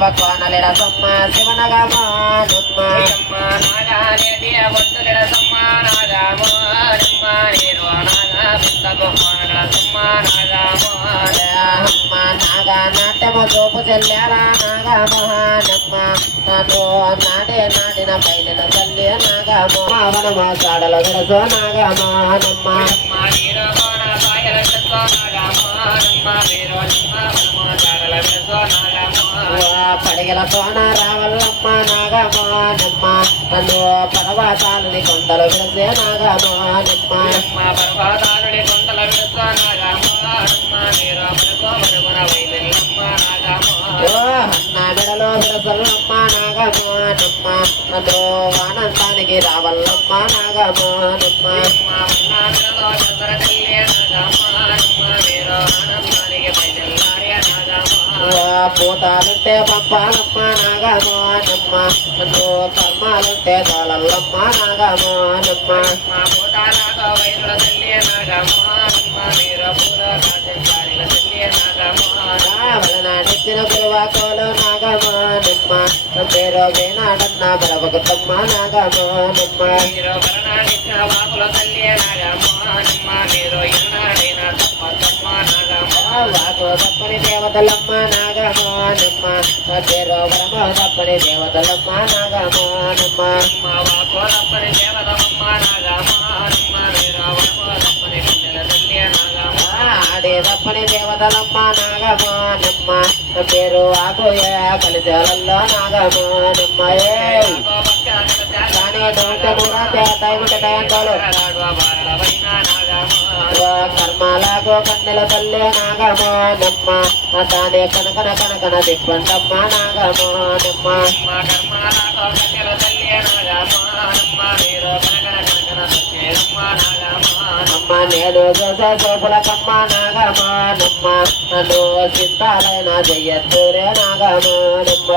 పక్వానలిడ సొమ్మ శివనగమ నమ్మ నాగాలేటియ బొట్టులిడ సొమ్మ నాగమ నమ్మ నీరు నాగ పుస్తకమాన సొమ్మ నాగమ అమ్మ నాగ నాట్యము చూపు చెల్లాల నాగమ నమ్మ నన్ను నాటిన పైన తల్లి నాగమ వనమ సాడల విడసో నాగమ నమ్మ నీరు కోన సాయల విడసో నాగమ నమ్మ నీరు నమ్మ సాడల విడసో నాగమ పడిగల కోన రావల్లమ్మ నాగమ నమ్మ నన్ను పర్వతాలని కొండలు విడసే నాగమ నమ్మ పర్వతాలని కొండలు విడసో నాగమ నమ్మ నీరు పడసో మరుగున వైలమ్మ నాగమ నా బిడలో విడసల్లమ్మ నాగమ నమ్మ నన్ను ఆనందానికి రావల్లమ్మ నాగమ నమ్మ నా బిడలో చంద్ర తల్లి నాగమ నమ్మ నీరు ఆనందానికి బయలుదేరే నాగమ పూతాలుంటే పంపాలమ్మ నాగమ నమ్మ నన్ను కర్మాలుంటే తోలల్లమ్మ నాగమ నమ్మ పూతాలకు వైరుల తల్లి నాగమ నమ్మ నీరు పూల కాజల తల్లి నాగమ నాడిచ్చిన గురువాకోలు నాగమ నమ్మ పేరు వేనాడన్న బలవగతమ్మ నాగమ నమ్మ నీరు బలనాడిచ్చిన వాకుల తల్లి నాగమ నమ్మ నీరు ఎన్నాడైన తప్పమ్మ నాగమ వాకు తప్పని దేవతలమ్మ నాగమ నమ్మ పేరు బలమ తప్పని దేవతలమ్మ నాగమ నమ్మ వాకు తప్పని దేవతమ్మ నాగమ నమ్మ నీరు బలమ తప్పని కన్నెల తల్లి నాగమ ఆడే తప్పని దేవతలమ్మ నాగమ నమ్మ పేరు ఆకోయ కలిసేలల్లో నాగమ నమ్మ కర్మాలకు కన్నెల తల్లి నాగమ నమ్మ తానే కనకన కనకన దిప్పండమ్మ నాగమ నమ్మ కర్మాలకు కన్నెల తల్లి నాగమ నమ్మ మీరు కనకన కనకన దిప్పండమ్మ నాగమ నమ్మ నేను సోపులకమ్మ నాగమ నమ్మ నన్ను చింతాలైన జయ్యత్తూరే నాగమ నమ్మ